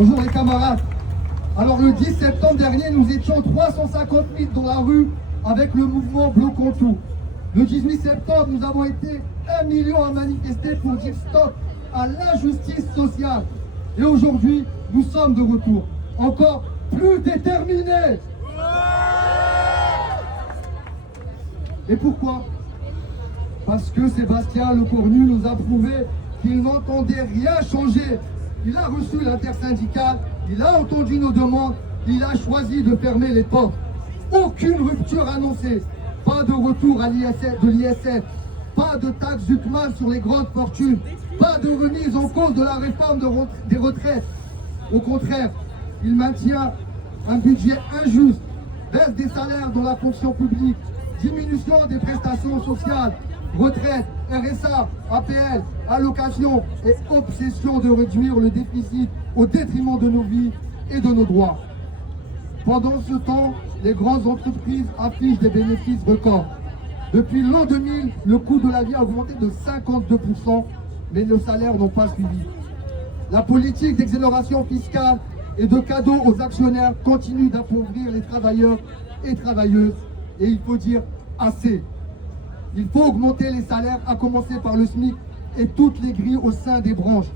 Bonjour les camarades. Alors le 10 septembre dernier, nous étions 350 000 dans la rue avec le mouvement Bloquons tout. Le 18 septembre, nous avons été 1 million à manifester pour dire stop à l'injustice sociale. Et aujourd'hui, nous sommes de retour, encore plus déterminés. Et pourquoi? Parce que Sébastien Lecornu nous a prouvé qu'il n'entendait rien changer. Il a reçu l'intersyndicale, il a entendu nos demandes, il a choisi de fermer les portes. Aucune rupture annoncée, pas de retour à l'ISF, pas de taxe Zuckman sur les grandes fortunes, pas de remise en cause de la réforme des retraites. Au contraire, il maintient un budget injuste, baisse des salaires dans la fonction publique, diminution des prestations sociales, retraite, RSA, APL, allocation et obsession de réduire le déficit au détriment de nos vies et de nos droits. Pendant ce temps, les grandes entreprises affichent des bénéfices records. Depuis l'an 2000, le coût de la vie a augmenté de 52%, mais nos salaires n'ont pas suivi. La politique d'exonération fiscale et de cadeaux aux actionnaires continue d'appauvrir les travailleurs et travailleuses. Et il faut dire assez. Il faut augmenter les salaires, à commencer par le SMIC et toutes les grilles au sein des branches.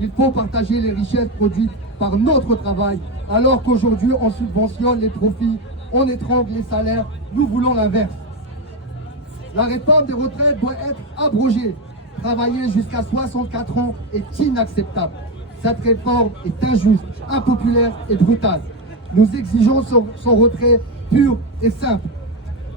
Il faut partager les richesses produites par notre travail, alors qu'aujourd'hui on subventionne les profits, on étrangle les salaires. Nous voulons l'inverse. La réforme des retraites doit être abrogée. Travailler jusqu'à 64 ans est inacceptable. Cette réforme est injuste, impopulaire et brutale. Nous exigeons son retrait pur et simple.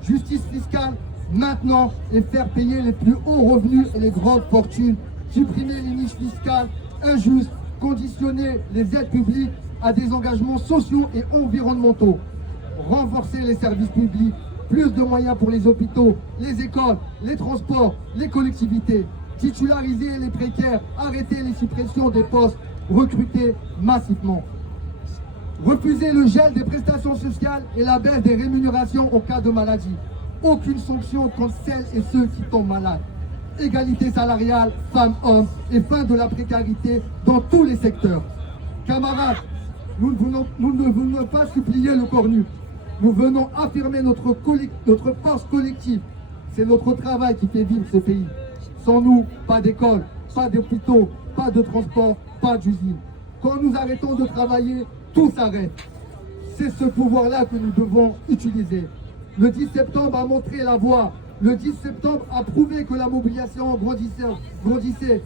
Justice fiscale maintenant et faire payer les plus hauts revenus et les grandes fortunes, supprimer les niches fiscales injustes, conditionner les aides publiques à des engagements sociaux et environnementaux, renforcer les services publics, plus de moyens pour les hôpitaux, les écoles, les transports, les collectivités, titulariser les précaires, arrêter les suppressions des postes, recruter massivement. Refuser le gel des prestations sociales et la baisse des rémunérations en cas de maladie. Aucune sanction contre celles et ceux qui tombent malades. Égalité salariale, femmes-hommes et fin de la précarité dans tous les secteurs. Camarades, nous ne venons pas supplier Lecornu. Nous venons affirmer notre force collective. C'est notre travail qui fait vivre ce pays. Sans nous, pas d'école, pas d'hôpitaux, pas de transport, pas d'usine. Quand nous arrêtons de travailler, tout s'arrête. C'est ce pouvoir-là que nous devons utiliser. Le 10 septembre a montré la voie. Le 10 septembre a prouvé que la mobilisation grandissait.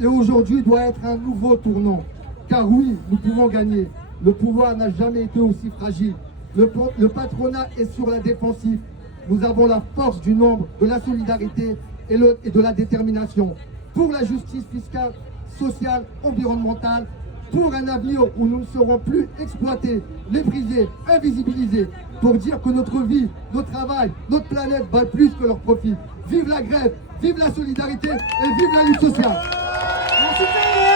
Et aujourd'hui doit être un nouveau tournant. Car oui, nous pouvons gagner. Le pouvoir n'a jamais été aussi fragile. Le patronat est sur la défensive. Nous avons la force du nombre, de la solidarité et de la détermination. Pour la justice fiscale, sociale, environnementale, pour un avenir où nous ne serons plus exploités, méprisés, invisibilisés, pour dire que notre vie, notre travail, notre planète valent plus que leur profit. Vive la grève, vive la solidarité et vive la lutte sociale. Merci.